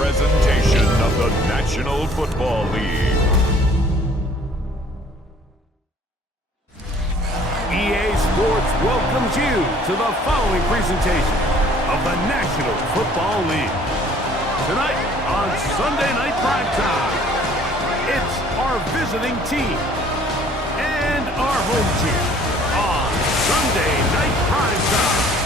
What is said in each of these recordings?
presentation of the National Football League. EA Sports welcomes you to the following presentation of the National Football League. Tonight on Sunday Night Primetime, it's our visiting team and our home team on Sunday Night Primetime.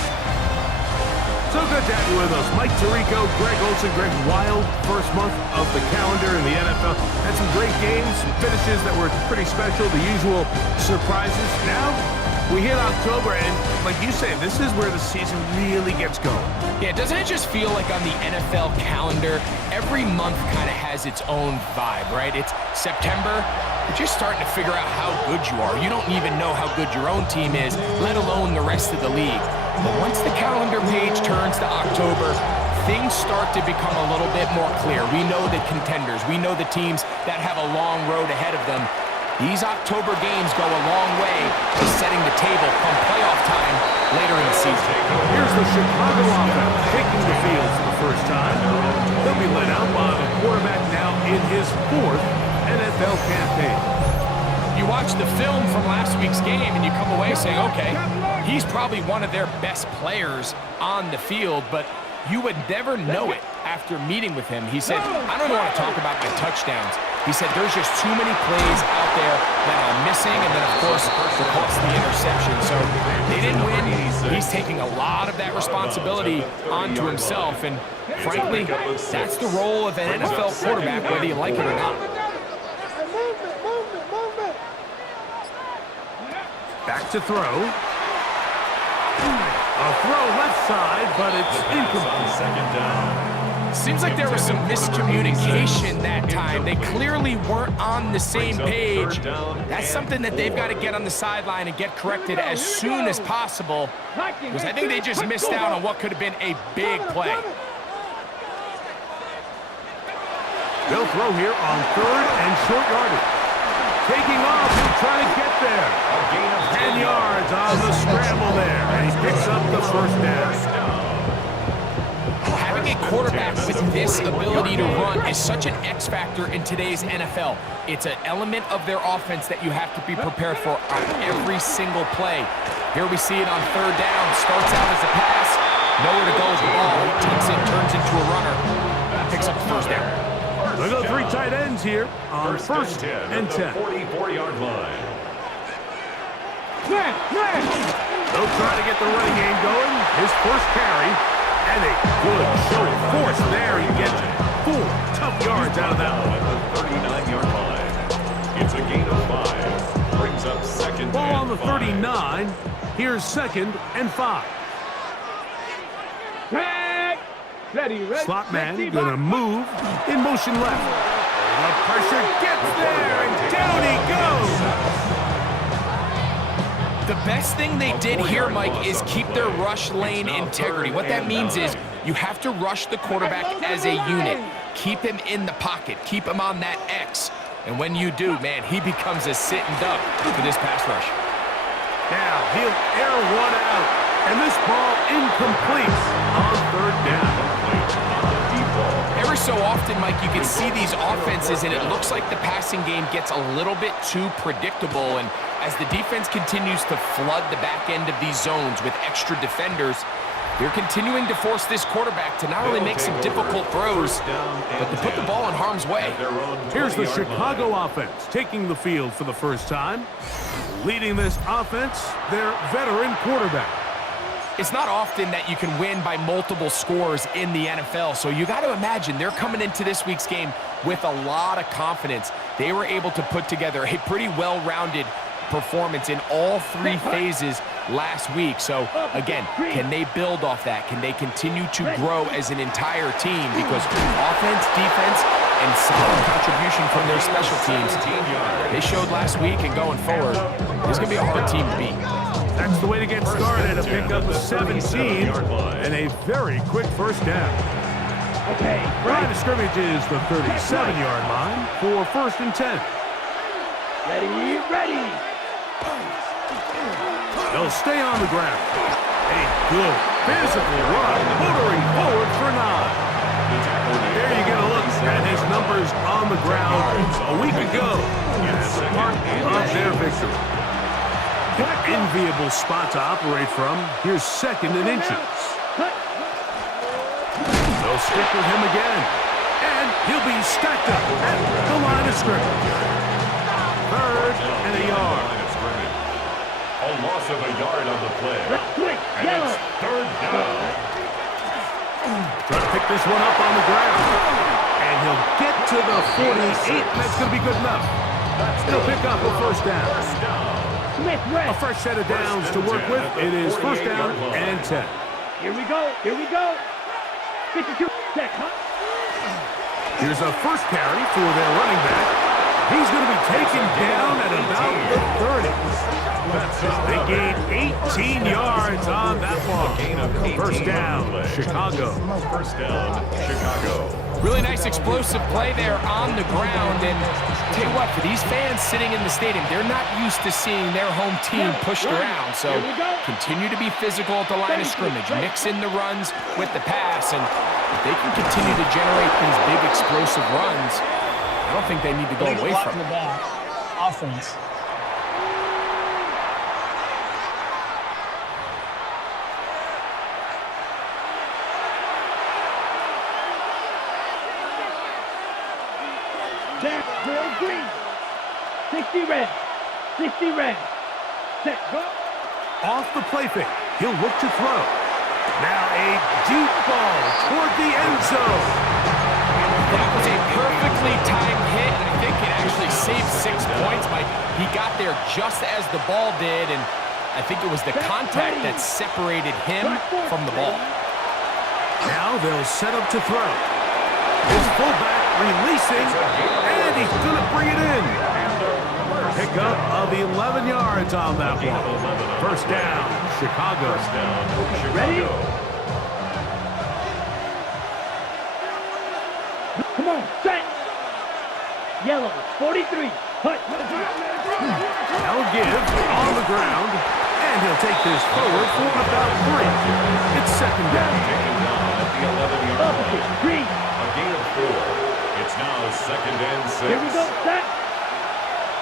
So good to have you with us. Mike Tirico, Greg Olson. Greg, wild first month of the calendar in the NFL. Had some great games, some finishes that were pretty special, the usual surprises. Now, we hit October, and like you say, this is where the season really gets going. Yeah, doesn't it just feel like on the NFL calendar, every month kind of has its own vibe, right? It's September, you're just starting to figure out how good you are. You don't even know how good your own team is, let alone the rest of the league. But once the calendar page turns to October, things start to become a little bit more clear. We know the contenders. We know the teams that have a long road ahead of them. These October games go a long way to setting the table come playoff time later in the season. Here's the Chicago offense taking the field for the first time. They'll be led out by the quarterback now in his fourth NFL campaign. You watch the film from last week's game and you come away saying, okay, he's probably one of their best players on the field, but you would never know it after meeting with him. He said, I don't want to talk about my touchdowns. He said, there's just too many plays out there that I'm missing, and then, of course, the cost of the interception. So they didn't win. He's taking a lot of that responsibility onto himself, and frankly, that's the role of an NFL quarterback, whether you like it or not. Back to throw. A throw left side, but it's incomplete. Second down. Seems like there was some miscommunication that time. They clearly weren't on the same page. That's something that they've got to get on the sideline and get corrected as soon as possible, because I think they just missed out on what could have been a big play. They'll throw here on third and short yardage. Taking off, he'll try to get there. 10 yards on the scramble there, and he picks up the first down. Having a quarterback with this ability to run is such an X factor in today's NFL. It's an element of their offense that you have to be prepared for on every single play. Here we see it on third down. Starts out as a pass. Nowhere to go with the ball. He takes it, turns into a runner. Picks up the first down. Look at the three tight ends here on first and 10. 44-yard line. They'll try to get the running game going. His first carry. And a good show of force there. He gets 4 tough yards out of that one. At the 39-yard line. It's a gain of 5. Brings up second Ball and on the 39. Here's second and 5. Ready. Slot man gonna move in motion left. The pressure gets there, and down he goes. The best thing they did here, Mike, is keep their rush lane integrity. What that means is you have to rush the quarterback as a unit. Keep him in the pocket. Keep him on that X. And when you do, man, he becomes a sitting duck for this pass rush. Now he'll air one out, and this ball incomplete on third down. Every so often, Mike, you can see these offenses, and it looks like the passing game gets a little bit too predictable. And as the defense continues to flood the back end of these zones with extra defenders, they're continuing to force this quarterback to not only make some difficult throws, but to put the ball in harm's way. Here's the Chicago offense taking the field for the first time. Leading this offense, their veteran quarterback. It's not often that you can win by multiple scores in the NFL, so you got to imagine they're coming into this week's game with a lot of confidence. They were able to put together a pretty well-rounded performance in all 3 phases last week. So, again, can they build off that? Can they continue to grow as an entire team? Because offense, defense, and solid contribution from their special teams, they showed last week, and going forward, it's going to be a hard team to beat. That's the way to get started. A pick up of 17 and a very quick first down. Okay, Line of scrimmage is the 37-yard line for first and 10. Ready. They'll stay on the ground. A good physical run, motoring forward for 9. There you get a look at his numbers on the ground a week ago as a part of their victory. An enviable spot to operate from. Here's 2nd and inches. They'll stick with him again. And he'll be stacked up at the line of scrimmage. 3rd and a yard. A loss of a yard on the play. And it's 3rd down. Trying to pick this one up on the ground. And he'll get to the 48. That's going to be good enough. He'll pick up a 1st down. A fresh set of downs to work with. It is 1st down and 10. Here we go. Here we go. 52. Here's a first carry for their running back. He's going to be taken down at about the 30. They gained 18 yards on that one. 1st down, Chicago. 1st down, Chicago. Really nice explosive play there on the ground. And tell you what, for these fans sitting in the stadium, they're not used to seeing their home team pushed around. So continue to be physical at the line of scrimmage. Mix in the runs with the pass. And if they can continue to generate these big explosive runs, I don't think they need to go away from it. Offense. Jack, Bill Green. 60 red. 60 red. Set, go. Off the play fake. He'll look to throw. Now a deep ball toward the end zone. That was a perfectly timed hit, and I think it actually saved 6 points. Mike, he got there just as the ball did, and I think it was the contact that separated him from the ball. Now they'll set up to throw. His fullback releasing, and he's going to bring it in. Pickup of 11 yards on that one. 1st down, Chicago. Ready? Come on, set. Yellow, 43. Hut. They'll give on the ground, and he'll take this forward for about 3. It's 2nd down. At the 11-yard Opposite, line. green. A gain of 4. It's now 2nd and 6. Here we go, set.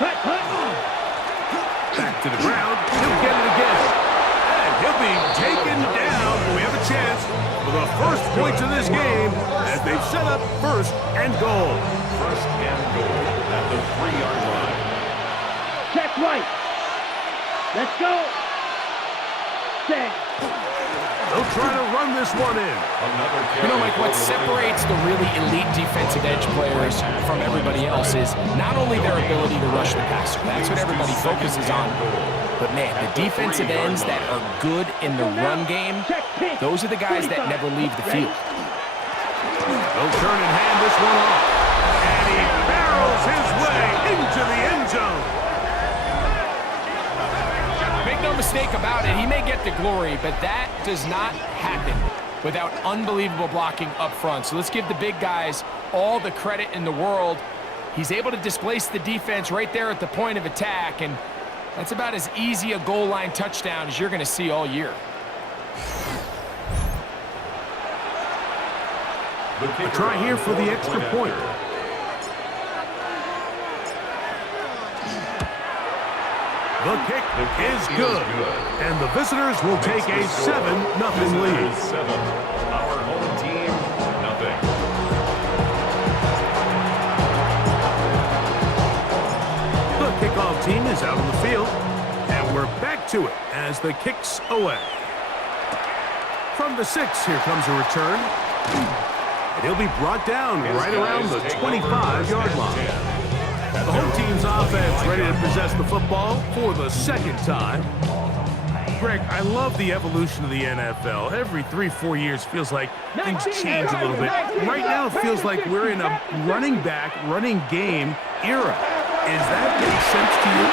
Hut, hut. Back to the ground. He'll get it again. And he'll be taken down. We have a chance for the first points of this game as they've set up 1st and goal. 1st and goal at the 3-yard line. Check right. Let's go. Set. They'll try to run this one in. You know, Mike, what separates the really elite defensive edge players from everybody else is not only their ability to rush the passer. That's what everybody focuses on. But, man, the defensive ends that are good in the run game, those are the guys that never leave the field. They'll turn and hand this one off. And he barrels his way into the end zone. Make no mistake about it, he may get the glory, but that does not happen without unbelievable blocking up front. So let's give the big guys all the credit in the world. He's able to displace the defense right there at the point of attack, and that's about as easy a goal line touchdown as you're going to see all year. A try here for the extra point. The kick is good, and the visitors will take a 7-0 lead. 7. Our home team, nothing. The kickoff team is out on the field, and we're back to it as the kick's away. From the 6, here comes a return. And he'll be brought down right around the 25-yard line. The home team's offense ready to possess the football for the 2nd time. Greg, I love the evolution of the NFL. Every 3-4 years feels like things change a little bit. Right now it feels like we're in a running back, running game era. Is that make sense to you?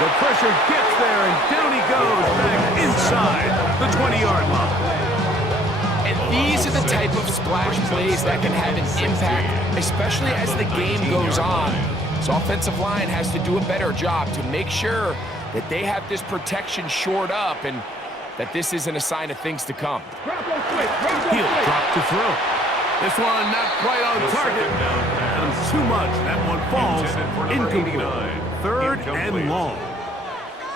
The pressure gets there, and down he goes back inside the 20-yard line. And these are the type of splash plays that can have an impact, especially as the game goes on. So offensive line has to do a better job to make sure that they have this protection shored up and that this isn't a sign of things to come. He'll drop to throw. This one not quite on target. And too much. That one falls incomplete. Third and long.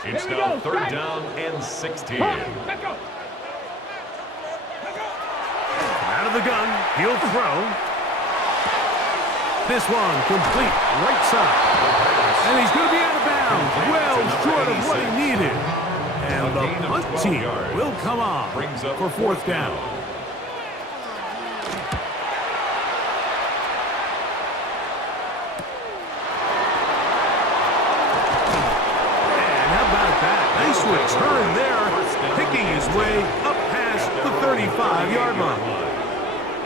It's now third down and 16. Out of the gun, he'll throw. This one complete, right side. And he's going to be out of bounds, well short of what he needed. And the punt team will come on for fourth down. And how about that? Nice return there, picking his way up past the 35-yard line.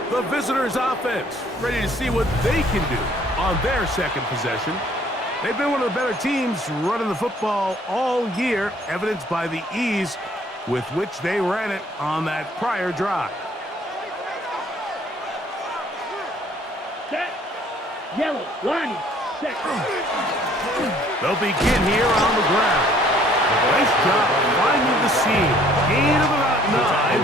The visitors' offense ready to see what they can do on their second possession. They've been one of the better teams running the football all year, evidenced by the ease with which they ran it on that prior drive. Set. Yellow. Line. Set. They'll begin here on the ground. Nice job finding the seam. Gain of about 9.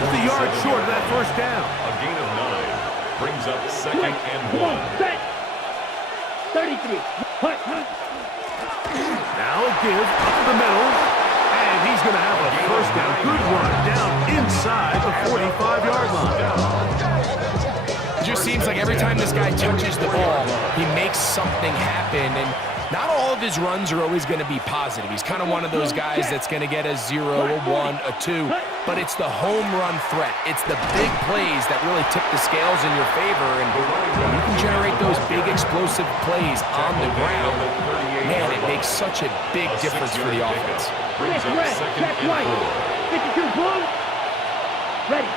Just a yard short of that first down. A gain of 9 brings up second and 1. Come on, set. 33. Hut. Now a give up the middle. And he's going to have a first down. Good run down inside the 45-yard line. It just seems like every time this guy touches the ball, he makes something happen. And not all of his runs are always going to be positive. He's kind of one of those guys that's going to get a 0, a 1, a 2. But it's the home run threat. It's the big plays that really tip the scales in your favor. And when you can generate those big explosive plays on the ground, man, it makes such a big difference for the offense. Brings up second and 4. 52 blue. Ready.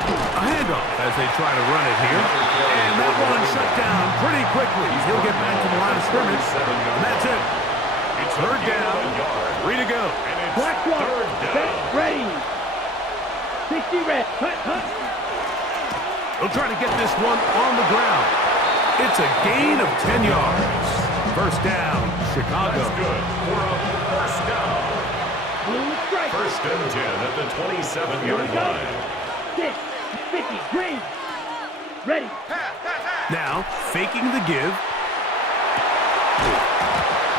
A handoff as they try to run it here. And that one shut down pretty quickly. He'll get back to the line of scrimmage. And that's it. It's third down. 3 to go. Black one. Set. Ready. 60 red. Hut. They'll try to get this one on the ground. It's a gain of 10 yards. First down, Chicago. That's good for a first down. Blue strike. First and 10 at the 27-yard line. 6. 50. Green. Ready. Now, faking the give.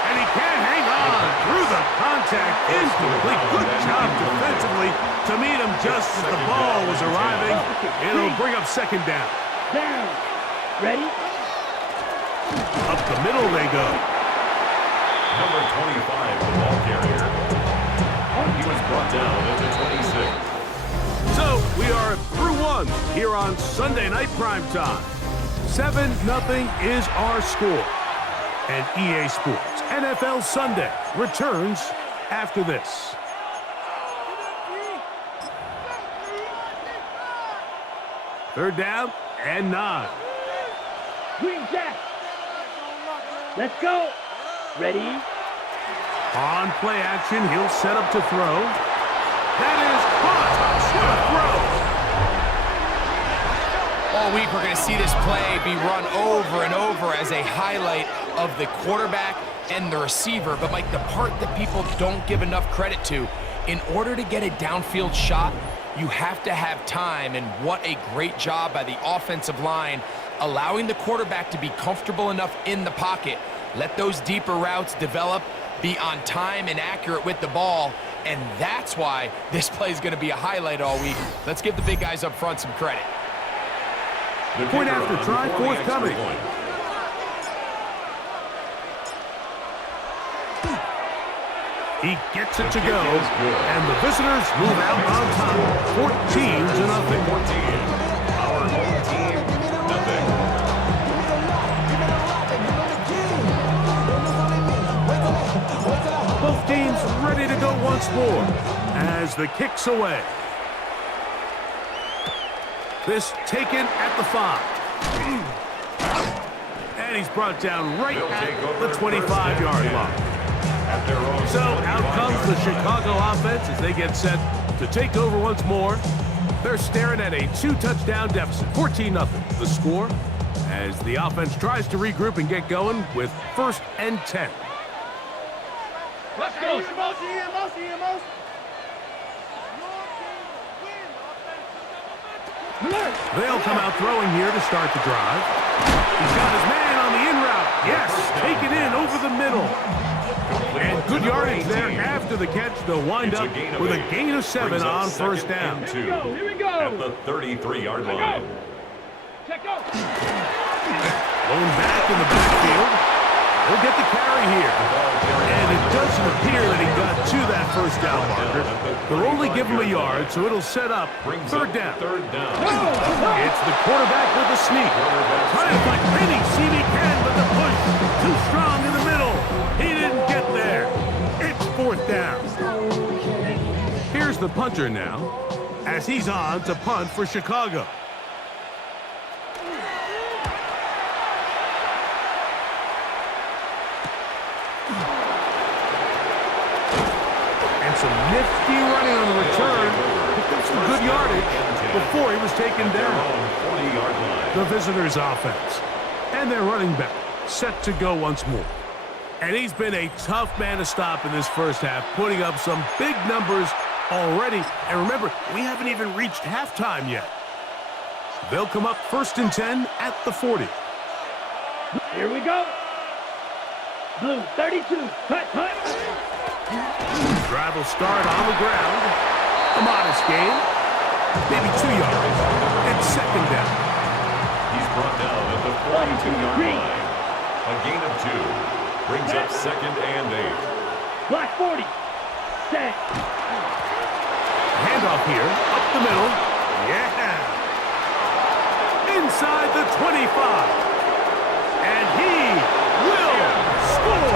And he can't hang on through the contact. Incomplete. Good job defensively to meet him just as the ball was arriving. It'll bring up second down. Down. Ready. Up the middle they go. Number 25, the ball carrier. He was brought down at the 26. So, we are through one here on Sunday Night Primetime. 7-0 is our score. And EA Sports NFL Sunday returns after this. Third down and 9. Green Jack. Let's go. Ready. On play action, he'll set up to throw. That is caught. What a throw. All week, we're going to see this play be run over and over as a highlight of the quarterback and the receiver. But, Mike, the part that people don't give enough credit to, in order to get a downfield shot, you have to have time. And what a great job by the offensive line, allowing the quarterback to be comfortable enough in the pocket. Let those deeper routes develop, be on time and accurate with the ball. And that's why this play is going to be a highlight all week. Let's give the big guys up front some credit. Point after try, forthcoming. He gets it to go, and the visitors move out on top, 14-0. 14. Our home team, nothing. Both teams ready to go once more as the kick's away. This taken at the 5. And he's brought down right at the 25-yard line. So out comes the Chicago offense as they get set to take over once more. They're staring at a 2-touchdown deficit, 14-0. The score as the offense tries to regroup and get going with 1st and 10. Let's go. They'll come out throwing here to start the drive. He's got his man on the in route. Yes, take it in over the middle. And good yardage there after the catch. They'll wind up with a gain of 7 on first down. Here we go. At the 33-yard line. Check out. Going back in the backfield. He'll get the carry here. And it doesn't appear that he got to that first down marker. They'll only give him a yard, so it'll set up third down. It's the quarterback with the sneak. Trying to find Penny. See if he can, but the push too strong in the middle. He didn't get there. It's fourth down. Here's the punter now, as he's on to punt for Chicago. And some nifty running on the return. Picked up some good yardage before he was taken down. The visitors' offense. And their running back set to go once more. And he's been a tough man to stop in this first half, putting up some big numbers already. And remember, we haven't even reached halftime yet. They'll come up 1st and 10 at the 40. Here we go. Blue 32. Cut. Drive will start on the ground. A modest gain. Maybe 2 yards. It's second down. He's brought down at the 42-yard line. A gain of 2. Brings up 2nd and 8. Block 40. Set. Handoff here. Up the middle. Yeah. Inside the 25. And he will score.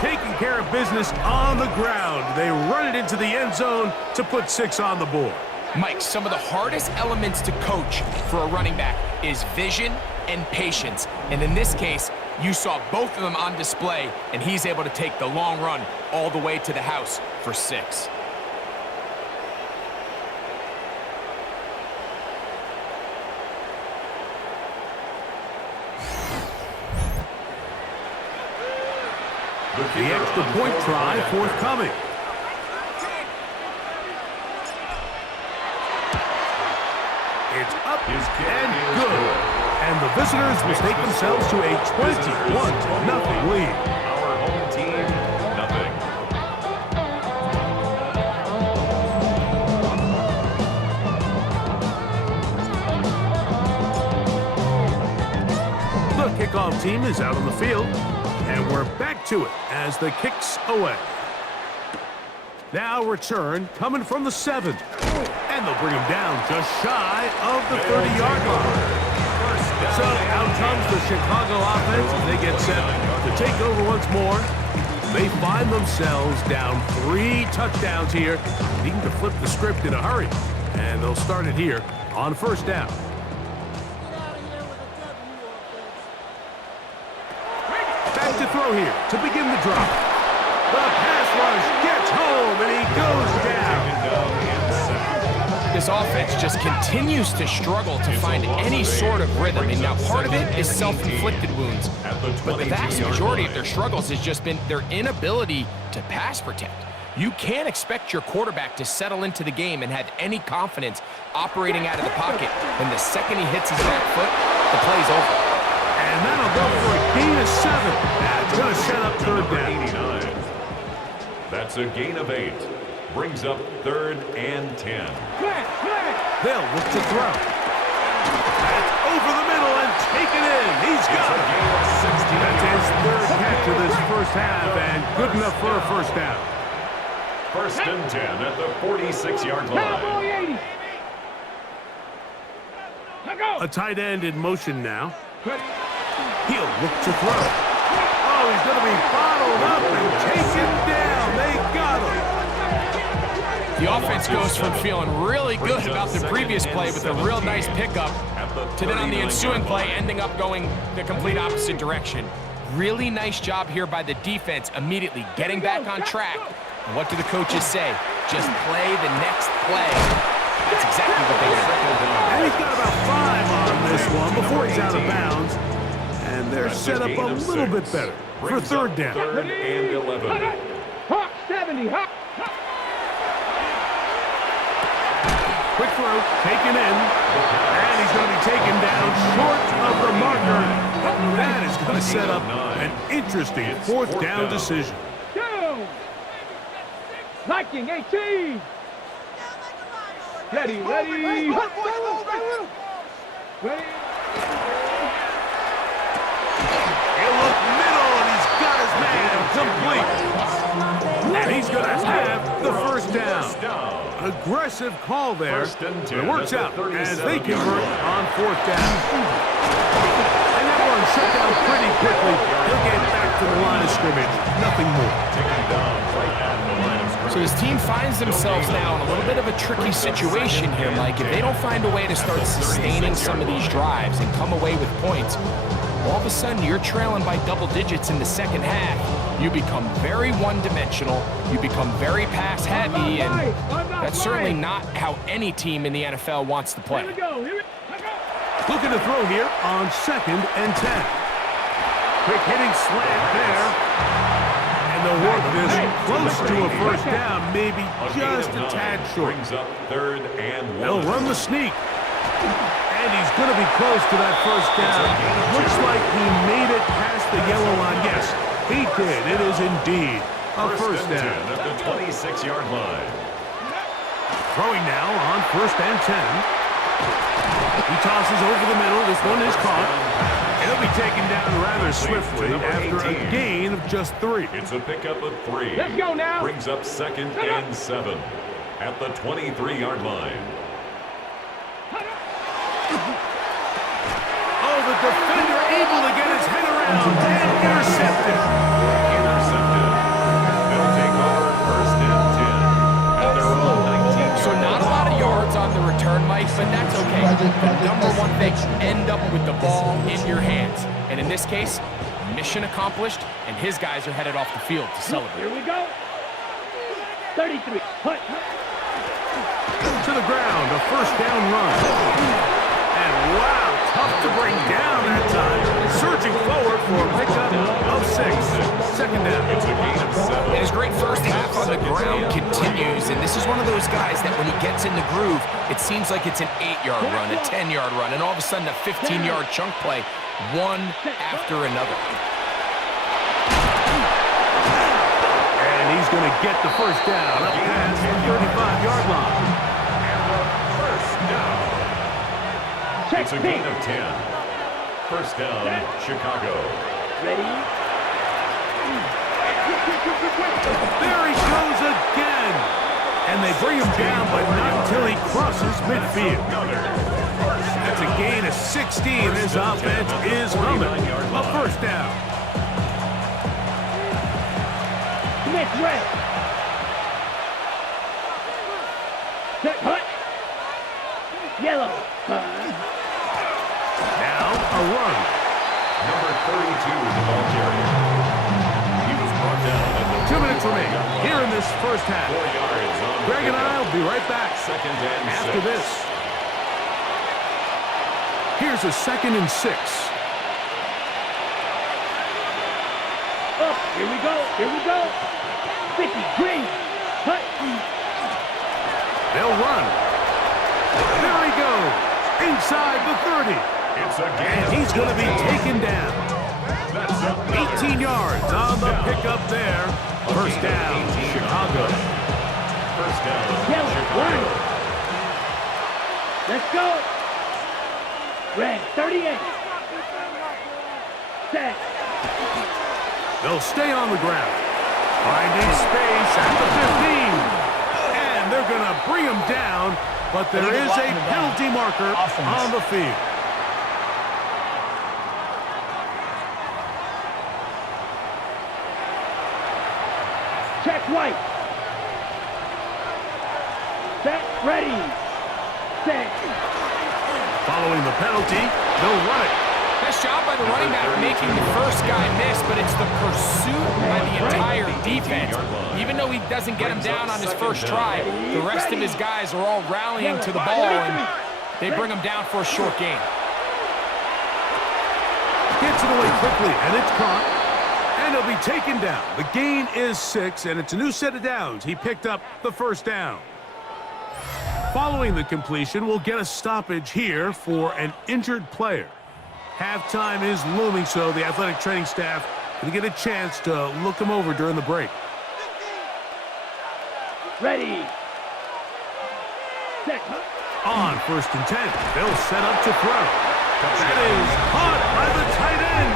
Taking care of business on the ground. They run it into the end zone to put 6 on the board. Mike, some of the hardest elements to coach for a running back is vision and patience. And in this case, you saw both of them on display, and he's able to take the long run all the way to the house for 6. The extra point try forthcoming. It's up and good. And the visitors will take themselves to a 21-0 lead. Our home team, nothing. The kickoff team is out on the field, and we're back to it as the kick's away. Now return coming from the 7. And they'll bring him down just shy of the 30-yard line. So out comes the Chicago offense as they get set to take over once more. They find themselves down 3 touchdowns here, needing to flip the script in a hurry. And they'll start it here on first down. Back to throw here to begin the drop. The pass rush gets home and he goes down. This offense just continues to struggle to find any sort of rhythm. And now part of it is self-inflicted wounds. But the vast majority of their struggles has just been their inability to pass protect. You can't expect your quarterback to settle into the game and have any confidence operating out of the pocket. And the second he hits his back foot, the play's over. And that'll go for a gain of 7. That's going to set up third down. 89. That's a gain of 8. Brings up 3rd and 10. They'll look to throw. That's over the middle and take it in. He's got it. That's his 3rd catch of this first half and good enough for a first down. 1st and 10 at the 46-yard line. A tight end in motion now. He'll look to throw. Oh, he's going to be bottled up and taken down. They got him. The offense goes from feeling really good about the previous play with a real nice pickup to then on the ensuing play ending up going the complete opposite direction. Really nice job here by the defense immediately getting back on track. And what do the coaches say? Just play the next play. That's exactly what they did. And he's got about 5 on this one before he's out of bounds. And they're set up a little bit better for third down. 3rd and 11. Hawk 70. Hawk. Quick throw, taken in, and he's going to be taken down short of the marker. That is going to set up an interesting fourth down decision. Down. Liking 18. Ready. Ready. He'll look middle, and he's got his man complete. And he's going to have the first down. Aggressive call there. It works out as they convert on fourth down. And that one shut down pretty quickly. He'll get back to the line of scrimmage. Nothing more. So his team finds themselves now in a little bit of a tricky situation here, Mike. If they don't find a way to start sustaining some of these drives and come away with points, all of a sudden you're trailing by double digits in the second half. You become very one-dimensional, you become very pass-heavy, and that's certainly not how any team in the NFL wants to play. Looking to throw here on 2nd and 10. Quick hitting slant there. And they'll work this close to a first down, maybe just a tad short. They'll run the sneak. And he's going to be close to that first down. Looks like he made it past the yellow line. Yes, he did. It is indeed a first down. At the 26-yard line. Throwing now on 1st and 10. He tosses over the middle. This one is caught. He'll be taken down rather swiftly after a gain of just 3. It's a pickup of 3. Let's go now. Brings up 2nd and 7 at the 23-yard line. Oh, the defender able to get his head around and intercepted. They'll take over 1st and 10 at their own 19. So not a lot of yards on the return, Mike, but that's okay. The number one thing, end up with the ball in your hands. And in this case, mission accomplished, and his guys are headed off the field to celebrate. Here we go. 33. Hut. To the ground, a first down run. And wow, tough to bring down that time. Surging forward for a pickup of 6. 2nd down. It's a gain of 7. And his great first half on the ground continues, and this is one of those guys that when he gets in the groove, it seems like it's an 8-yard run, a 10-yard run, and all of a sudden a 15-yard chunk play, one after another. And he's going to get the first down up past the 35-yard line. First down. It's a gain of 10. First down, Chicago. Ready. There he goes again. And they bring him down, but not until he crosses midfield. That's a gain of 16. This offense is humming. A first down. Smith red. Set hut. Yellow. Now a run. Number 32 in the ball carrier. He was brought down at the 2 minutes remaining here in this first half. 4 yards on Greg and I will be right back 2nd and 6. after this. Here's a 2nd and 6. Up. Here we go. Here we go. 50. Green. Hut. They'll run. There he goes. Inside the 30. It's a gain. And he's going to be taken down. 18 yards on the pickup there. First down, Chicago. First down, Yellow. Chicago. One. Let's go. Red. 38. Set. They'll stay on the ground. Finding space at the 15. And they're going to bring him down, but there is a penalty marker on the field. Check white. Set. Ready. Set. Following the penalty, they'll run it. Nice job by the running back making the first guy miss, but it's the pursuit by the entire defense. Even though he doesn't get him down on his first try, the rest of his guys are all rallying to the ball, and they bring him down for a short gain. Gets it away quickly, and it's caught. And he'll be taken down. The gain is 6, and it's a new set of downs. He picked up the first down. Following the completion, we'll get a stoppage here for an injured player. Halftime is looming, so the athletic training staff will get a chance to look him over during the break. Ready. Set. On 1st and 10, they'll set up to throw. That is caught by the tight end.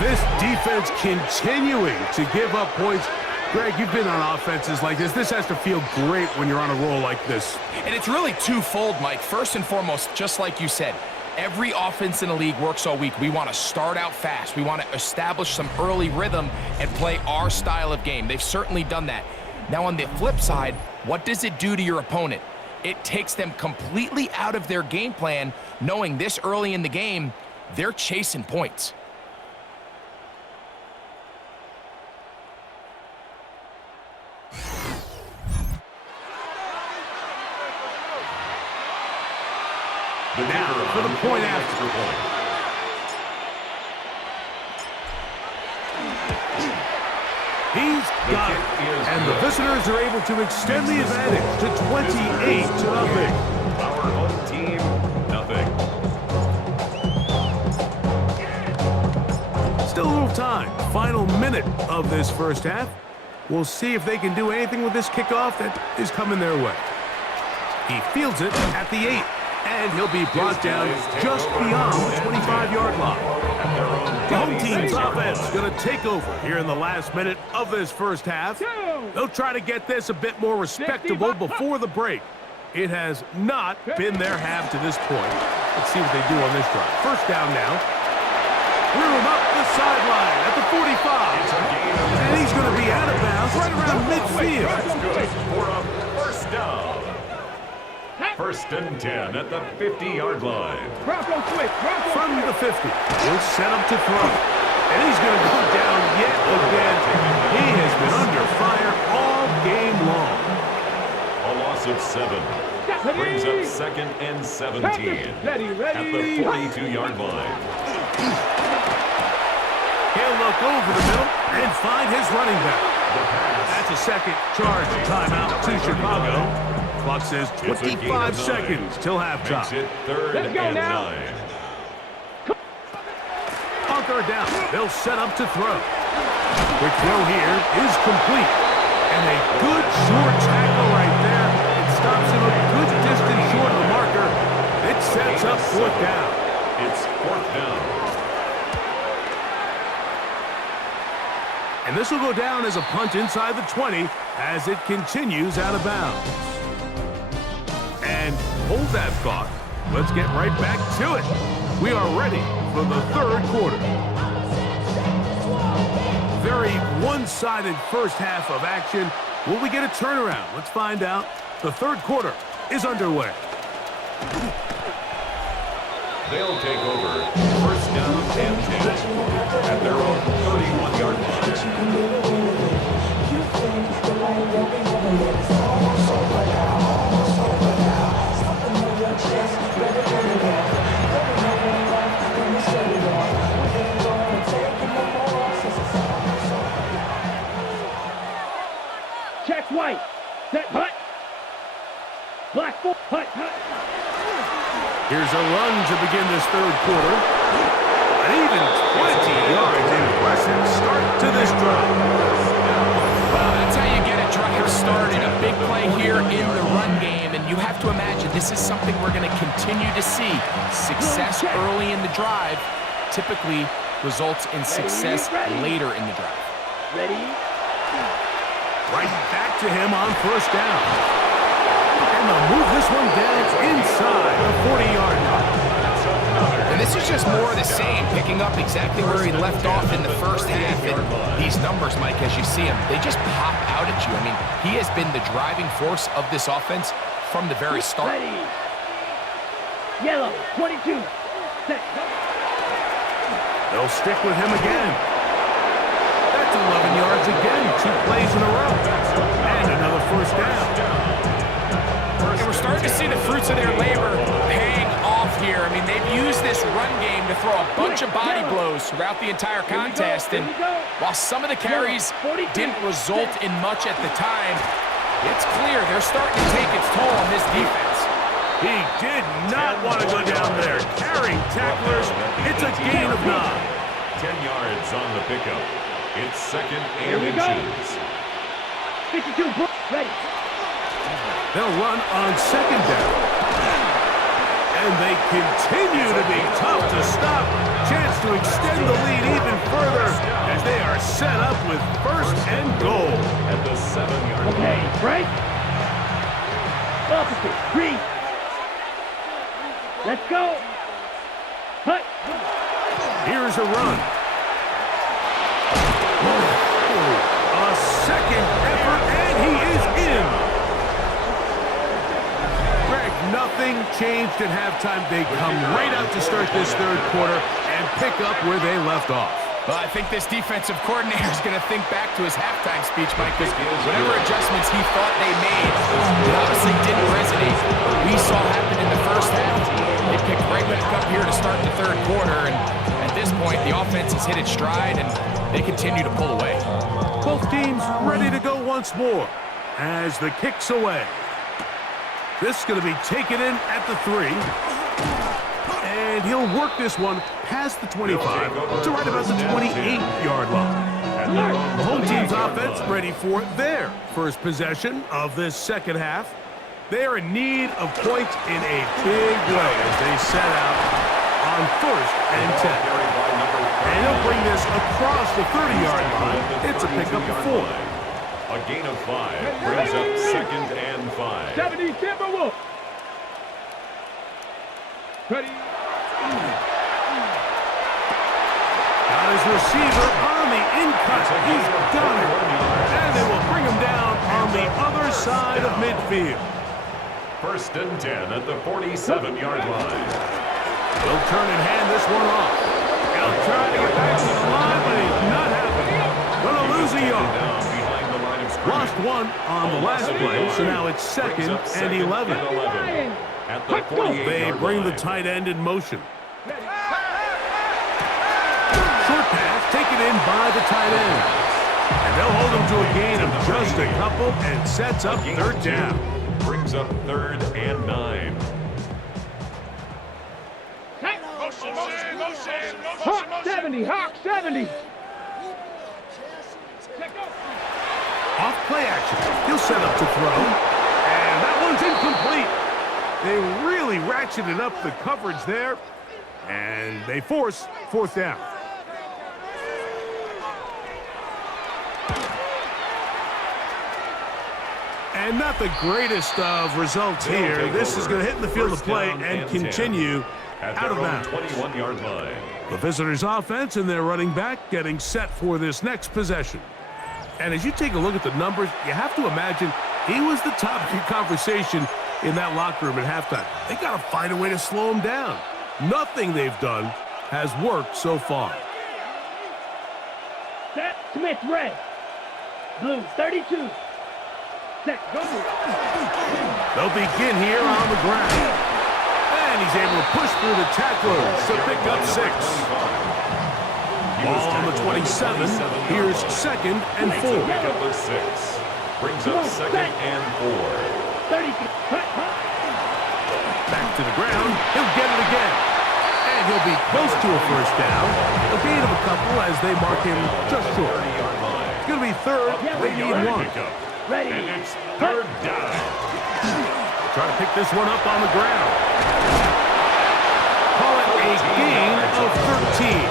This defense continuing to give up points. Greg, you've been on offenses like this. This has to feel great when you're on a roll like this. And it's really twofold, Mike. First and foremost, just like you said, every offense in the league works all week. We want to start out fast. We want to establish some early rhythm and play our style of game. They've certainly done that. Now, on the flip side, what does it do to your opponent? It takes them completely out of their game plan, knowing this early in the game, they're chasing points. Now for the point after. He's got it. And the visitors are able to extend the advantage to 28-0. Our home team, nothing. Still a little time. Final minute of this first half. We'll see if they can do anything with this kickoff that is coming their way. He fields it at the 8. And he'll be brought down just beyond the 25-yard line. The home team's offense going to take over here in the last minute of this first half. They'll try to get this a bit more respectable before the break. It has not been their half to this point. Let's see what they do on this drive. First down now. Room up the sideline at the 45. And he's going to be out of bounds right around midfield. That's good for a first down. 1st and 10 at the 50-yard line. From the 50, he'll set up to throw. And he's going to go down yet again. He has been under fire all game long. A loss of 7. Brings up 2nd and 17 at the 42-yard line. He'll look over the middle and find his running back. That's a second charge timeout to Chicago. Clock says 25 seconds till halftime. Makes it 3rd and 9. Bunker down. They'll set up to throw. Quick throw here is complete. And a good short tackle right there. It stops him a good distance short of the marker. It sets up 4th down. It's 4th down. And this will go down as a punt inside the 20 as it continues out of bounds. And hold that thought. Let's get right back to it. We are ready for the 3rd quarter. Very one-sided first half of action. Will we get a turnaround? Let's find out. The 3rd quarter is underway. They'll take over 1st down and 10 at their own 31-yard line. Check white. Set hut. Black ball. Hut. Here's a run to begin this 3rd quarter. An even 20 yards. Impressive start to this drive. Well, that's how you get a drive started. A big play here in the run game. And you have to imagine this is something we're going to continue to see. Success early in the drive typically results in success later in the drive. Ready. Right back to him on 1st down. And they'll move this one down inside the 40-yard line. And this is just more of the same, picking up exactly where he left off in the first half. And these numbers, Mike, as you see them, they just pop out at you. I mean, he has been the driving force of this offense from the very start. Ready. Yellow. 22. Set. They'll stick with him again. That's 11 yards again. 2 plays in a row. And another 1st down. And we're starting to see the fruits of their labor paying off here. I mean, they've used this run game to throw a bunch of body blows throughout the entire contest. And while some of the carries didn't result in much at the time, It's clear they're starting to take its toll on this defense. He did not want to go down there. Carrying tacklers, it's a gain of 9. 10 yards on the pickup. It's second and Here we go. inches. 52, ready. They'll run on second down. And they continue to be tough to stop. Chance to extend the lead even further as they are set up with first and goal. At the 7-yard Okay, line. break. Opposite, 3. Let's go. Hut. Here's a run. A second effort, and he is in. Greg, nothing changed at halftime. They come right out to start this third quarter and pick up where they left off. Well, I think this defensive coordinator is going to think back to his halftime speech, Mike, because whatever adjustments he thought they made, it obviously didn't resonate. We saw happen in the first half. They picked right back up here to start the third quarter, and at this point, the offense has hit its stride, and they continue to pull away. Both teams ready to go once more as the kick's away. This is going to be taken in at the 3. And he'll work this one past the 25 to right about the 28-yard line. The home team's offense ready for their first possession of this second half. They are in need of points in a big way as they set out on first and 10. And he'll bring this across the 30-yard line. It's a pickup of 4. A gain of 5 brings up second and 5. 70, Timberwolf. Ready. Got his receiver on the in-cut. He's done it. And they will bring him down on the other side of midfield. First and 10 at the 47-yard line. He'll turn and hand this one off. He'll try to get back to the line, but he's not happy. Gonna lose a yard. Down behind the line of scrimmage. Lost one on the last play, so now it's second and 11. At the 48-yard They bring the line. tight end in motion. Short pass taken in by the tight end. And they'll hold him to a gain of just a couple and sets up Gain third of 2 down. brings up third and 9. Hawk 70, Hawk 70. Off play action. He'll set up to throw. And that one's incomplete. They really ratcheted up the coverage there. And they force fourth down. And not the greatest of results here. This is going to hit in the field of play and continue out of bounds. 21-yard line. The visitors' offense and their running back getting set for this next possession. And as you take a look at the numbers, you have to imagine he was the topic of conversation in that locker room at halftime. They got to find a way to slow him down. Nothing they've done has worked so far. Set, Smith, red. Blue, 32. Set, go. They'll begin here on the ground. And he's able to push through the tacklers to pick up 6. Ball on the 27. Here's second and 4. Pickup of 6 brings up second and 4. 30. Back to the ground. He'll get it again. And he'll be close to a first down. A gain of a couple as they mark him just short. It's going to be third. They need 1. Ready. And it's third down. Try to pick this one up on the ground. Call it a gain of 13.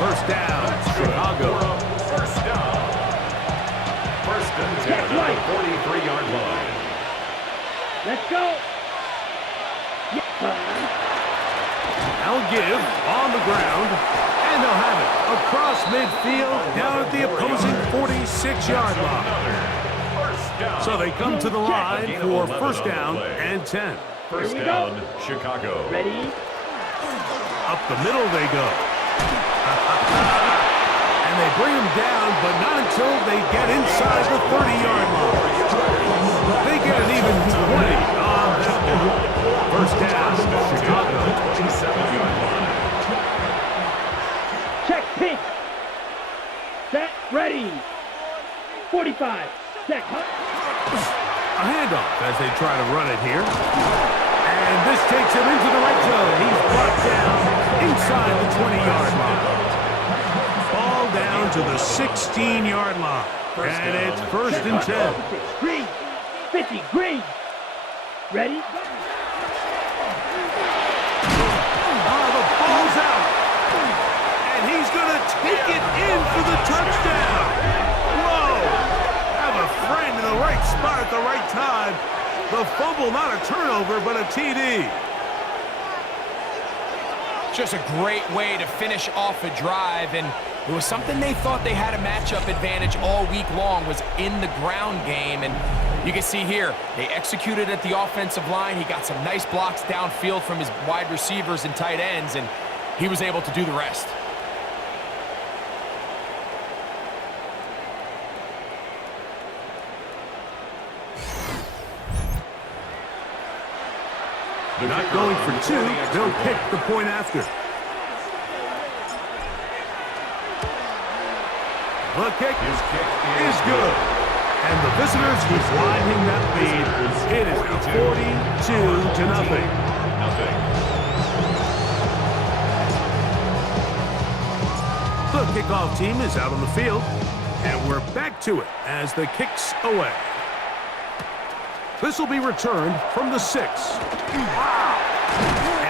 First down, Chicago. First down. First and 10 at the 43-yard line. Let's go. They'll give on the ground, and they'll have it across midfield down at the opposing 46-yard line. So they come to the line for first down and 10. First down, Chicago. Ready. Up the middle they go. And they bring him down, but not until they get inside the 30-yard line. They get an even 20 on that one. First down, Chicago. 27-yard line. Check pink. Set, ready. 45. Set, A handoff as they try to run it here. And this takes him into the right zone. He's brought down inside the 20-yard line. Ball down to the 16-yard line. And it's 1st and 10. Green. 50. Green. Ready? The ball's out. And he's going to take it in for the touchdown. Whoa. Have a friend in the right spot at the right time. The fumble, not a turnover, but a TD. Just a great way to finish off a drive, and it was something they thought they had a matchup advantage all week long, was in the ground game. And you can see here, they executed at the offensive line. He got some nice blocks downfield from his wide receivers and tight ends, and he was able to do the rest. Not going for two. They'll pick the point after. The kick is good. And the visitors keep widening that lead. It is 42-0. The kickoff team is out on the field. And we're back to it as the kick's away. This will be returned from the 6.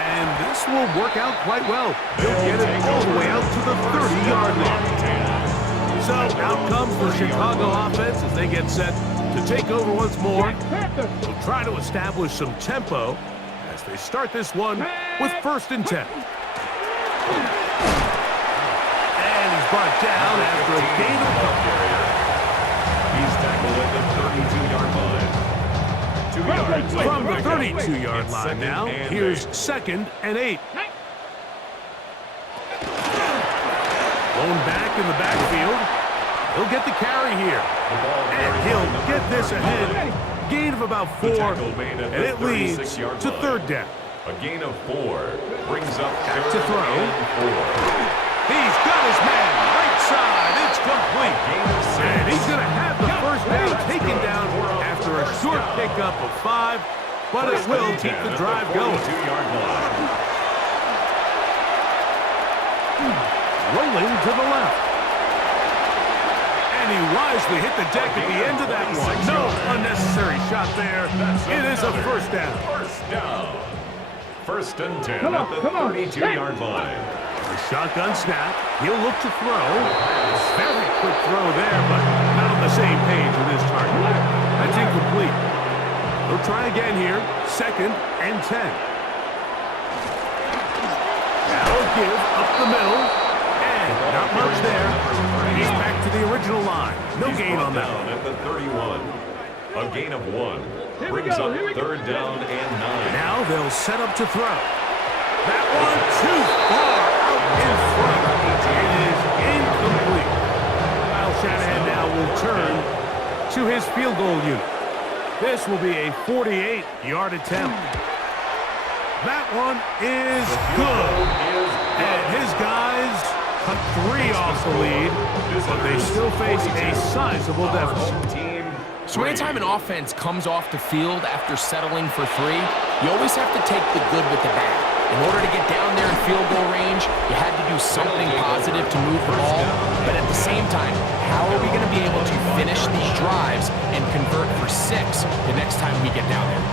And this will work out quite well. He'll get it all the way out to the 30-yard line. So out comes the Chicago offense as they get set to take over once more. They'll try to establish some tempo as they start this one with 1st and 10. And he's brought down after a gain of He's tackled at the 32-yard line. 2 yards. From the 32-yard line now, here's 2nd and 8. Blown back in the backfield. He'll get the carry here. And he'll get this ahead. Gain of about 4, and it leads to 3rd down. A gain of 4 brings up Back to throw. and 4. He's got his man right side. It's complete. And he's going to have the 1st down taken down after a short pickup of 5, but it will keep the drive going. 2-yard line. Rolling to the left. And he wisely hit the deck at the end of that one. No unnecessary shot there. It is a 1st down. 1st down. 1st and 10 at the 32-yard line. The shotgun snap. He'll look to throw. Very quick throw there, but not on the same page with his target. That's incomplete. He'll try again here. 2nd and 10. That'll give up the middle. And not much there. He's back to the original line. No gain on that one. At the 31. A gain of 1 brings up 3rd down and 9. Now they'll set up to throw. That one too far out in front. It is incomplete. Kyle Shanahan now will turn to his field goal unit. This will be a 48-yard attempt. That one is good. And his guys cut 3 off the lead, but they still face a sizable deficit. So anytime an offense comes off the field after settling for 3, you always have to take the good with the bad. In order to get down there in field goal range, you had to do something positive to move the ball. But at the same time, how are we going to be able to finish these drives and convert for 6 the next time we get down there?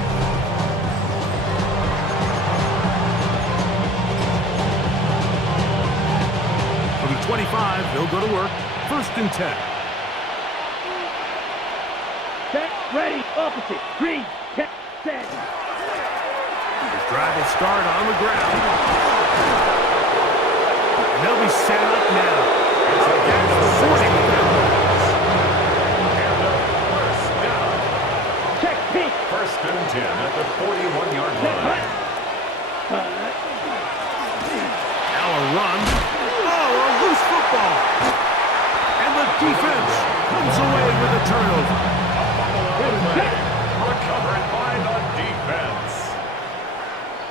From the 25, they'll go to work. 1st and 10. Set, ready, opposite, green, set, set. This drive will start on the ground. And they'll be set up now. That's the 40. And a 1st down. Check, peek. 1st and 10 at the 41-yard line. Now a run. Oh, a loose football. And the defense comes away with a turnover. Recovered by the defense.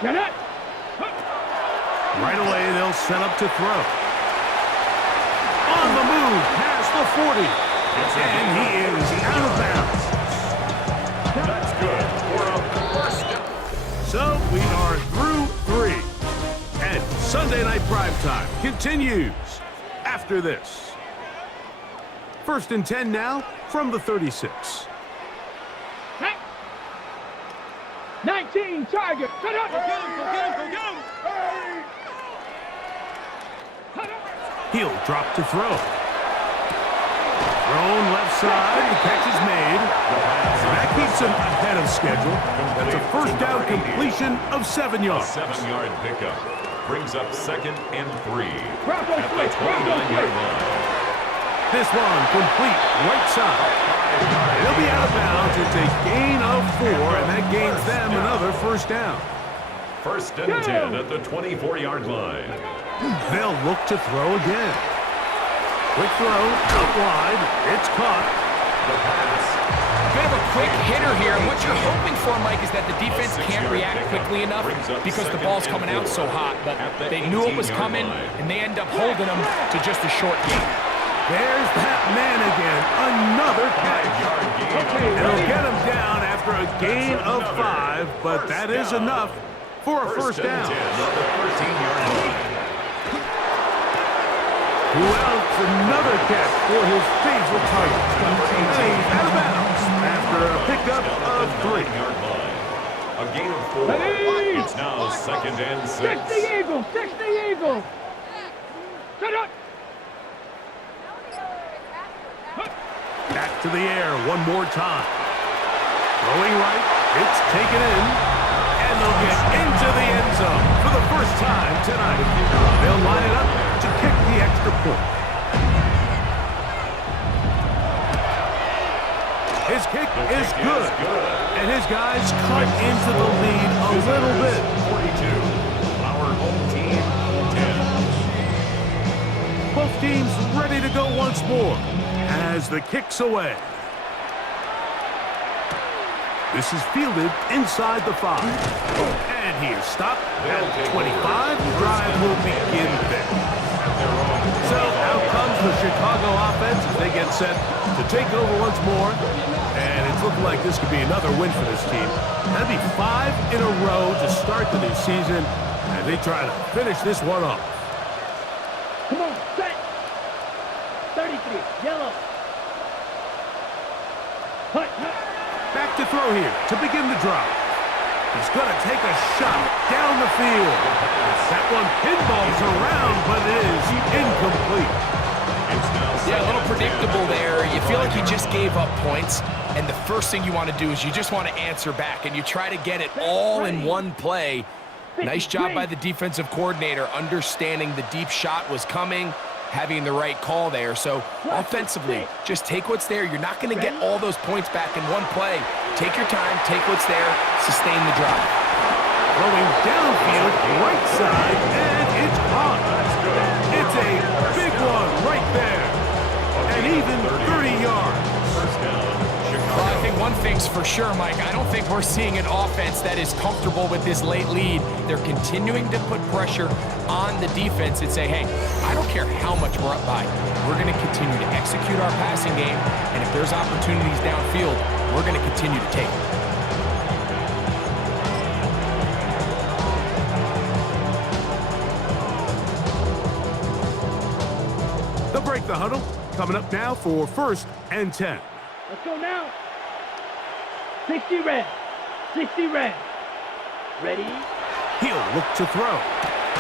Get it. Right away, they'll set up to throw. On the move, past the 40. And he is out of bounds. That's good for a first down. So we are through 3. And Sunday Night Primetime continues after this. 1st and 10 now from the 36. 19 Chargers. Shut up. Go get him, go get him, go get him. He'll drop to throw. Thrown left side, the catch is made. That keeps him ahead of schedule. That's a first down completion of 7 yards. 7-yard pickup brings up 2nd and 3 Bronco at the switch, Bronco 29-yard line. This one complete right side. He'll be out of bounds. It's a gain of 4, and that gains them another first down. 1st and 10 at the 24-yard line. They'll look to throw again. Quick throw, out wide. It's caught. The pass. Bit of a quick hitter here, and what you're hoping for, Mike, is that the defense can't react quickly enough because the ball's coming out so hot, but they knew it was coming, and they end up holding them to just a short gain. There's that man again. Another catch. It'll get him down after a gain of 5, but that is enough for a first down. 1st and 10 at the 13-yard line. Who else? Another catch for his favorite target. And he's out of bounds after a pickup of 3. 9-yard line. A gain of 4. Ready? It's now 2nd and 6. 60 Eagles, 60 Eagles. Shut up. Back to the air one more time. Throwing right, it's taken in, and they'll get into the end zone for the first time tonight. They'll line it up to kick the extra point. His kick is good, and his guys cut into the lead a little bit. 42. Our home team 10. Both teams ready to go once more as the kick's away. This is fielded inside the 5. And he is stopped at 25. The drive will begin there. So out comes the Chicago offense as they get set to take over once more. And it's looking like this could be another win for this team. That'd be 5 in a row to start the new season. And they try to finish this one off. Come on, set. 33, yellow. Hut. Back to throw here to begin the drive. He's going to take a shot down the field. That one pinballs around, but it is incomplete. Yeah, a little predictable there. You feel like he just gave up points, and the first thing you want to do is you just want to answer back, and you try to get it all in one play. Nice job by the defensive coordinator, understanding the deep shot was coming, having the right call there. So offensively, just take what's there. You're not going to get all those points back in one play. Take your time, take what's there, sustain the drive. Throwing downfield, right side, and it's caught. It's a big one right there. And even 30 yards. Well, I think one thing's for sure, Mike. I don't think we're seeing an offense that is comfortable with this late lead. They're continuing to put pressure on the defense and say, hey, I don't care how much we're up by. We're going to continue to execute our passing game, and if there's opportunities downfield, we're going to continue to take them. They'll break the huddle. Coming up now for 1st and 10. Let's go now. 60 red. 60 red. Ready? He'll look to throw.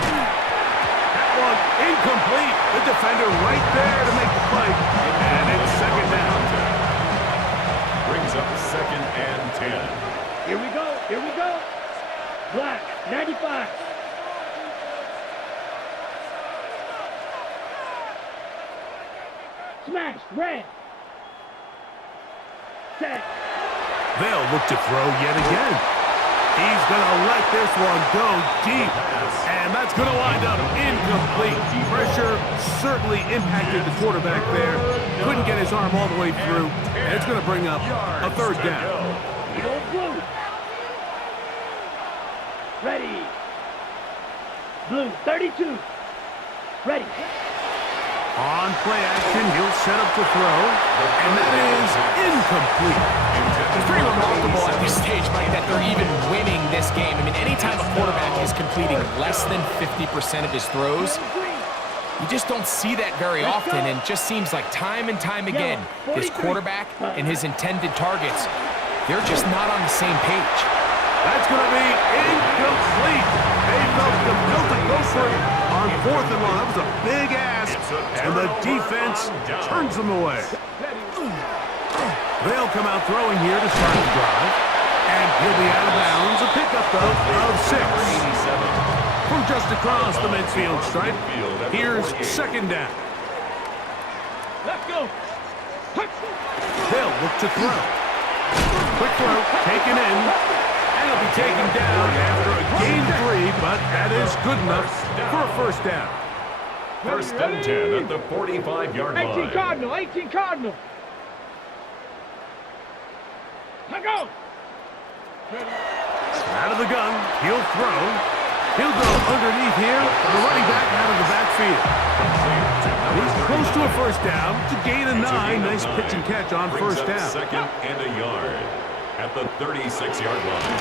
That one incomplete. The defender right there to make the play. And it's 2nd down. Brings up 2nd and 10. Here we go. Here we go. Black. 95. Smash. Red. Set. They'll look to throw yet again. He's going to let this one go deep. And that's going to wind up incomplete. Pressure certainly impacted the quarterback there. Couldn't get his arm all the way through. And it's going to bring up a 3rd down. Go blue. Ready. Blue. 32. Ready. On play action, he'll set up to throw, and that is incomplete. It's pretty remarkable at this stage, Mike, that they're even winning this game. I mean, anytime a quarterback is completing less than 50% of his throws, you just don't see that very often, and it just seems like time and time again, this quarterback and his intended targets, they're just not on the same page. That's going to be incomplete. They felt compelled to go for it on 4th and 1. That was a big ask, and the defense turns them away. They'll come out throwing here to start the drive, and he'll be out of bounds. A pickup, though, of 6. From just across the midfield stripe, here's 2nd down. Let's go. They'll look to throw. Quick throw, taken in. And he'll be taken down after a gain 3, but that is good enough for a 1st down. 1st and 10 at the 45-yard line. 18 Cardinal, 18 Cardinal. Let's go. Out of the gun, he'll throw. He'll go underneath here. The running back out of the backfield. He's close to a 1st down to gain a 9. Nice pitch and catch on 1st down. 2nd and a yard at the 36-yard line.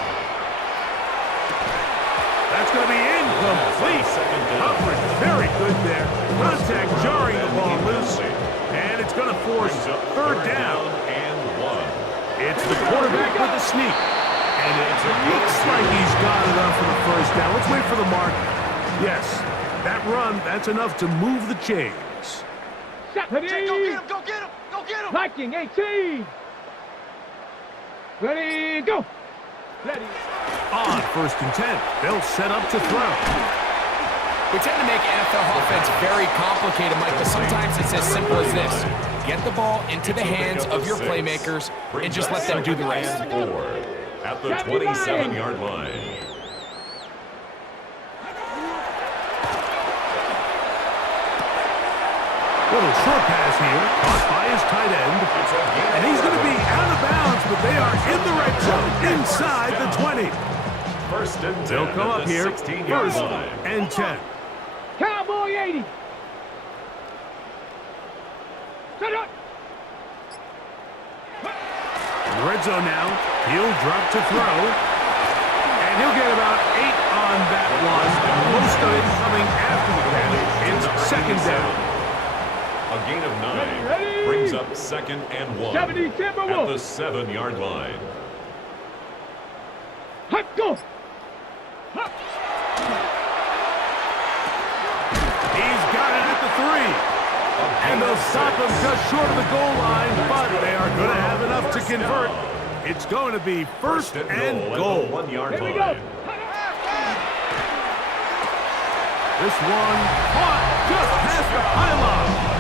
That's going to be incomplete. Coverage very good there. Contact jarring the ball loose. And it's going to force 3rd down. And 1. It's the quarterback with the sneak. And it looks like he's got enough for the 1st down. Let's wait for the mark. Yes, that run, that's enough to move the chains. Ready? Go get him! Go get him! Go get him! Viking, 18. Ready, go. Ready. On 1st and 10, they'll set up to throw. We tend to make NFL offense very complicated, Mike, but sometimes it's as simple as this. Get the ball into the hands of your playmakers and just let them do the rest. At the 27-yard line. Little short pass here, caught by his tight end. And he's going to be out of bounds, but they are in the red zone, inside the 20. 1st and 10. They'll come up here, 16-yard 1st line. and 10. Cowboy 80. Set up. In the red zone now, he'll drop to throw. And he'll get about 8 on that one. Most of it coming after the catch. It's 2nd down. A gain of 9 brings up 2nd and 1 70 at the 7-yard line. Hot go. He's got it at the 3. And they'll stop him just short of the goal line, but they are going to have enough to convert. It's going to be 1st and goal. At the 1-yard Here we go. line. This one caught just past the pylon.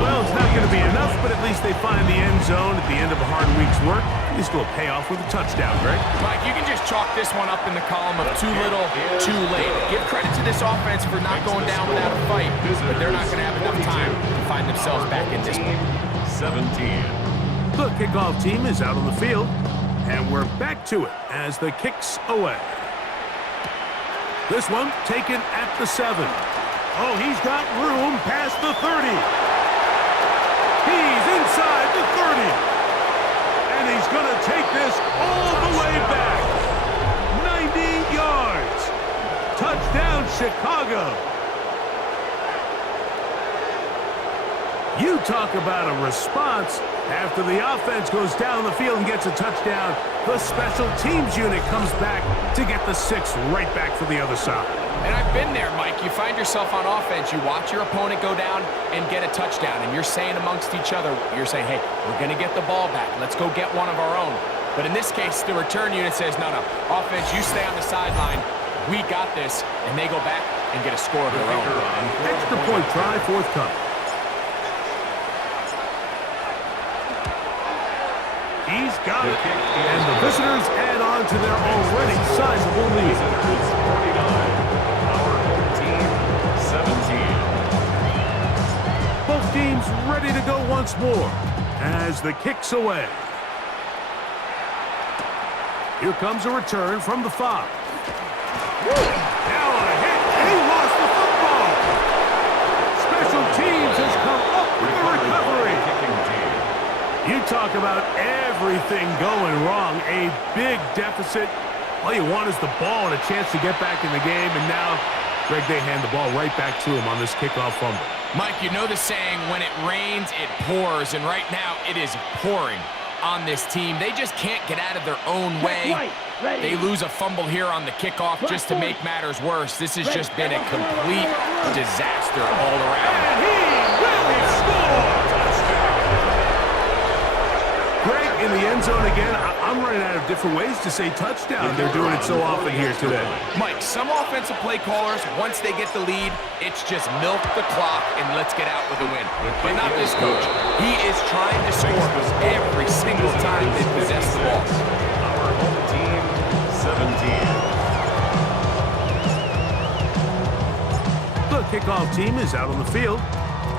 Well, it's not going to be enough, but at least they find the end zone at the end of a hard week's work. This will pay off with a touchdown, Greg. Mike, you can just chalk this one up in the column of too little, too late. Give credit to this offense for not going down without a fight, but they're not going to have enough time to find themselves back in this one. 17. The kickoff team is out on the field, and we're back to it as the kick's away. This one taken at the 7. Oh, he's got room past the 30. He's inside the 30. And he's going to take this all the way back. 90 yards. Touchdown, Chicago. You talk about a response. After the offense goes down the field and gets a touchdown, the special teams unit comes back to get the 6 right back for the other side. And I've been there, Mike. You find yourself on offense, you watch your opponent go down and get a touchdown, and you're saying amongst each other, you're saying, hey, we're going to get the ball back. Let's go get one of our own. But in this case, the return unit says, no, offense, you stay on the sideline. We got this. And they go back and get a score of their own. Extra point try forthcoming. He's got it. And the visitors add on to their already sizable lead. 49. Our home team, 17. Both teams ready to go once more as the kick's away. Here comes a return from the 5. Now a hit, and he lost the football. Talk about everything going wrong. A big deficit. All you want is the ball and a chance to get back in the game. And now, Greg, they hand the ball right back to him on this kickoff fumble. Mike, you know the saying, when it rains, it pours. And right now, it is pouring on this team. They just can't get out of their own way. They lose a fumble here on the kickoff just to make matters worse. This has just been a complete disaster all around. And he will score! Greg, in the end zone again. I'm running out of different ways to say touchdown. They're doing it so often here today. Mike, some offensive play callers, once they get the lead, it's just milk the clock and let's get out with a win. But not this coach. He is trying to score every single time they possess the ball. Our home team, 17. The kickoff team is out on the field,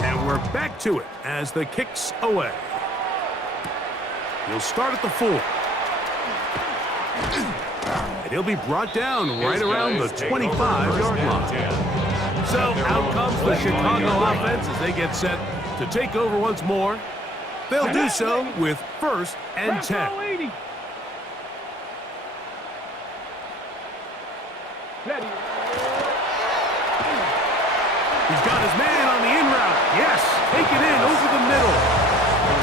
and we're back to it as the kick's away. He'll start at the 4. And he'll be brought down right around the 25-yard line. So out comes the Chicago offense as they get set to take over once more. They'll do so with 1st and 10. He's got his man on the in route. Yes, take it in over the middle.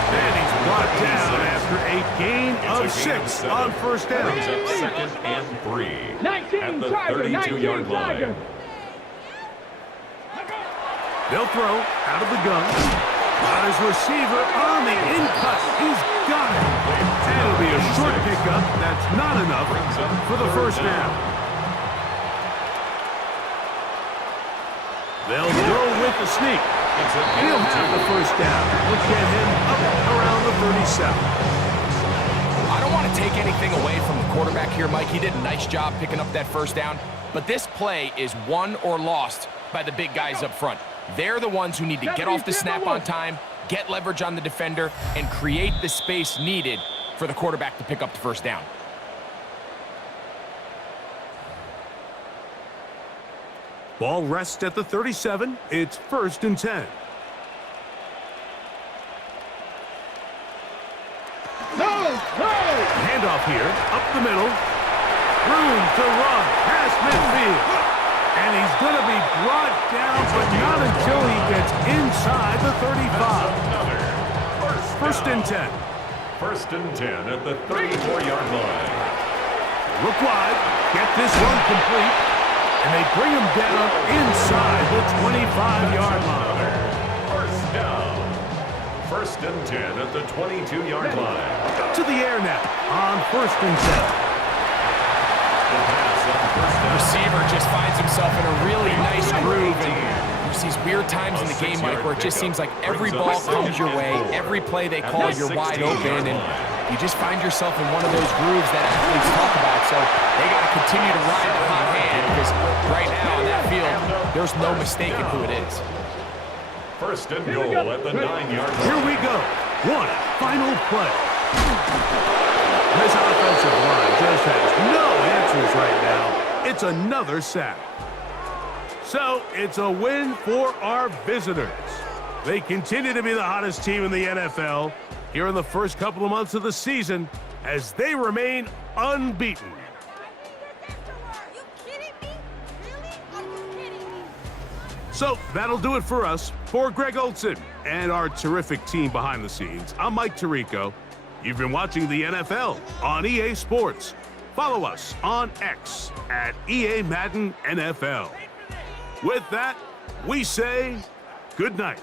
And he's brought down after a gain of 6 on 1st down. Brings up 2nd and 3 at the 32-yard line. They'll throw out of the gun. Got his receiver on the in-cut. He's got it. And it'll be a short pickup. That's not enough for the 1st down. They'll go with the sneak. He'll have the 1st down. We'll get him up around the 37. I don't want to take anything away from the quarterback here, Mike. He did a nice job picking up that 1st down. But this play is won or lost by the big guys up front. They're the ones who need to get off the snap on time, get leverage on the defender, and create the space needed for the quarterback to pick up the 1st down. Ball rests at the 37. It's 1st and 10. Handoff here, up the middle. Room to run, past midfield. And he's going to be brought down, but not until he gets inside the 35. 1st and 10. 1st and 10 at the 34-yard line. Look wide, get this one complete. And they bring him down inside the 25-yard line. 1st down. 1st and 10 at the 22-yard line. To the air now on 1st and 10. The receiver just finds himself in a really nice groove. And there's these weird times in the game, Mike, where it just seems like every ball comes your way, every play they call, you're wide open, and you just find yourself in one of those grooves that athletes talk about. So they got to continue to ride the hot hand, because right now on that field, there's no mistaking who it is. 1st and goal at the 9-yard line. Here we go. One final play. This offensive line just has no answers right now. It's another sack. So it's a win for our visitors. They continue to be the hottest team in the NFL here in the first couple of months of the season as they remain unbeaten. Are you kidding me? Really? Are you kidding me? So that'll do it for us. For Greg Olson and our terrific team behind the scenes, I'm Mike Tirico. You've been watching the NFL on EA Sports. Follow us on X at EA Madden NFL. With that, we say good night.